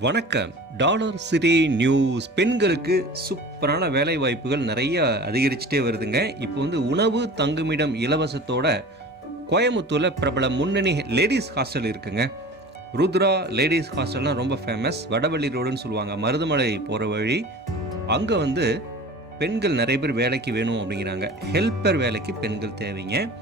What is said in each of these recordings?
வணக்கம். Dollar city news. பெண்களுக்கு சூப்பரான வேலை வாய்ப்புகள் நிறைய அதிகரிச்சுட்டே வருதுங்க. இப்போ வந்து உணவு தங்குமிடம் இலவசத்தோட கோயமுத்தூரில் பிரபல முன்னணி லேடிஸ் ஹாஸ்டல் இருக்குங்க. ருத்ரா லேடிஸ் ஹாஸ்டல்லாம் ரொம்ப ஃபேமஸ் வடவள்ளி ரோடுன்னு சொல்லுவாங்க. மருதமலை போகிற வழி. அங்கே வந்து பெண்கள் நிறைய பேர் வேலைக்கு வேணும் அப்படிங்கிறாங்க. ஹெல்ப்பர் வேலைக்கு பெண்கள் தேவைங்க.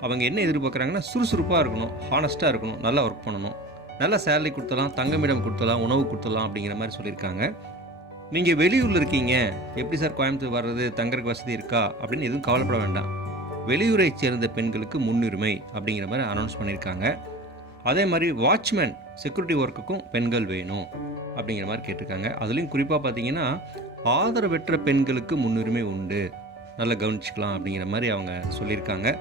அவங்க என்ன எதிர்பார்க்குறாங்கன்னா சுறுசுறுப்பாக இருக்கணும். ஹானஸ்ட்டாக இருக்கணும். நல்லா ஒர்க் பண்ணணும். நல்ல சேலரி கொடுத்தலாம் தங்கமிடம் கொடுத்தலாம் உணவு கொடுத்தலாம் அப்படிங்கிற மாதிரி சொல்லியிருக்காங்க. நீங்கள் வெளியூரில் இருக்கீங்க. எப்படி சார் கோயம்புத்தூர் வர்றது? தங்குறக்கு வசதி இருக்கா? அப்படின்னு எதுவும் கவலைப்பட வேண்டாம். வெளியூரை சேர்ந்த பெண்களுக்கு முன்னுரிமை அப்படிங்கிற மாதிரி அனௌன்ஸ் பண்ணியிருக்காங்க. அதே மாதிரி வாட்ச்மேன் செக்யூரிட்டி ஒர்க்குக்கும் பெண்கள் வேணும் அப்படிங்கிற மாதிரி கேட்டிருக்காங்க. அதுலேயும் குறிப்பாக பார்த்தீங்கன்னா ஆதரவற்ற பெண்களுக்கு முன்னுரிமை உண்டு. நல்லா கவனிச்சுக்கலாம் அப்படிங்கிற மாதிரி அவங்க சொல்லியிருக்காங்க.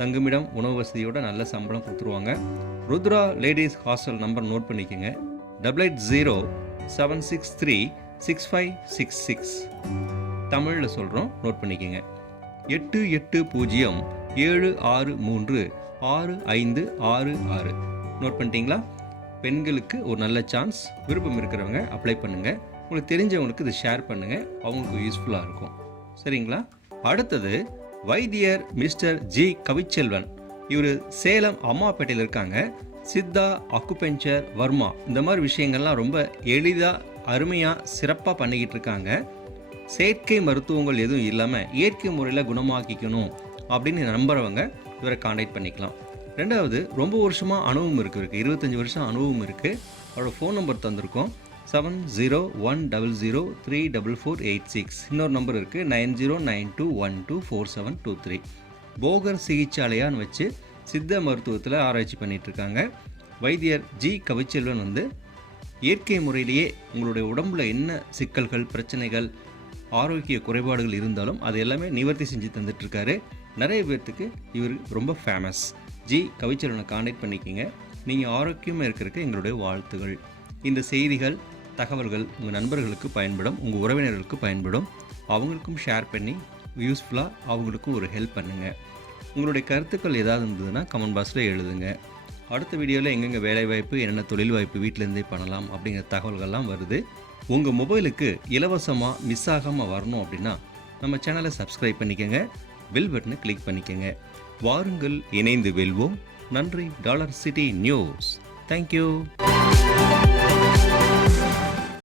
தங்குமிடம் உணவு வசதியோட நல்ல சம்பளம் கொடுத்துருவாங்க. Rudra ladies hostel number note பண்ணிக்கோங்க. Double eight zero seven six three six five six six. தமிழில் சொல்கிறோம் நோட் பண்ணிக்கோங்க. எட்டு எட்டு பூஜ்ஜியம் ஏழு ஆறு மூன்று ஆறு ஐந்து ஆறு ஆறு. நோட் பண்ணிட்டீங்களா? பெண்களுக்கு ஒரு நல்ல சான்ஸ் விருப்பம் இருக்கிறவங்க அப்ளை பண்ணுங்கள் உங்களுக்கு தெரிஞ்சவங்களுக்கு இது ஷேர் பண்ணுங்கள் அவங்களுக்கு யூஸ்ஃபுல்லாக இருக்கும். சரிங்களா? அடுத்தது வைத்தியர் மிஸ்டர் ஜி. கவிச்செல்வன். இவர் சேலம் அம்மாப்பேட்டையில் இருக்காங்க. சித்தா அக்குபெஞ்சர் வர்மா. இந்த மாதிரி விஷயங்கள்லாம் ரொம்ப எளிதாக அருமையாக சிறப்பாக பண்ணிக்கிட்டு இருக்காங்க. செயற்கை மருத்துவங்கள் எதுவும் இல்லாமல் இயற்கை முறையில் குணமாக்கிக்கணும் அப்படின்னு நம்புறவங்க இவரை காண்டாக்ட் பண்ணிக்கலாம். ரெண்டாவது ரொம்ப வருஷமாக அனுபவம் இருக்குது இருபத்தஞ்சி வருஷம் அனுபவம் இருக்குது அவரோட phone number தந்திருக்கோம். Seven zero one double zero three double four eight six இன்னொரு நம்பர் இருக்குது nine zero nine two one two four seven two three Bogar சிகிச்சாலயான்னு வச்சு சித்த மருத்துவத்தில் ஆராய்ச்சி பண்ணிகிட்ருக்காங்க இருக்காங்க வைத்தியர் ஜி கவிச்செல்வன் வந்து இயற்கை முறையிலேயே உங்களுடைய உடம்புல என்ன சிக்கல்கள் பிரச்சனைகள் ஆரோக்கிய குறைபாடுகள் இருந்தாலும் அது எல்லாமே நிவர்த்தி செஞ்சு தந்துட்டுருக்காரு. நிறைய பேர்த்துக்கு இவர் ரொம்ப ஃபேமஸ் ஜி கவிச்செல்வனை காண்டாக்ட் பண்ணிக்கிங்க. நீங்கள் ஆரோக்கியமாக இருக்கிறதுக்கு எங்களுடைய வாழ்த்துகள். இந்த செய்திகள் தகவல்கள் உங்கள் நண்பர்களுக்கு பயன்படும் உங்கள் உறவினர்களுக்கு பயன்படும். அவங்களுக்கும் ஷேர் பண்ணி யூஸ்ஃபுல்லாக அவங்களுக்கும் ஒரு ஹெல்ப் பண்ணுங்கள் உங்களுடைய கருத்துக்கள் ஏதாவது இருந்ததுன்னா கமெண்ட் பாக்ஸில் எழுதுங்க. அடுத்த வீடியோவில் எங்கெங்கே வேலைவாய்ப்பு என்னென்ன தொழில் வாய்ப்பு வீட்டிலேருந்தே பண்ணலாம் அப்படிங்கிற தகவல்கள்லாம் வருது. உங்கள் மொபைலுக்கு இலவசமாக மிஸ் ஆகாமல் வரணும் அப்படின்னா நம்ம சேனலை சப்ஸ்கிரைப் பண்ணிக்கோங்க. பெல் பட்டனை கிளிக் பண்ணிக்கோங்க. வாருங்கள் இணைந்து வெல்வோம். நன்றி டாலர் சிட்டி நியூஸ். தேங்க்யூ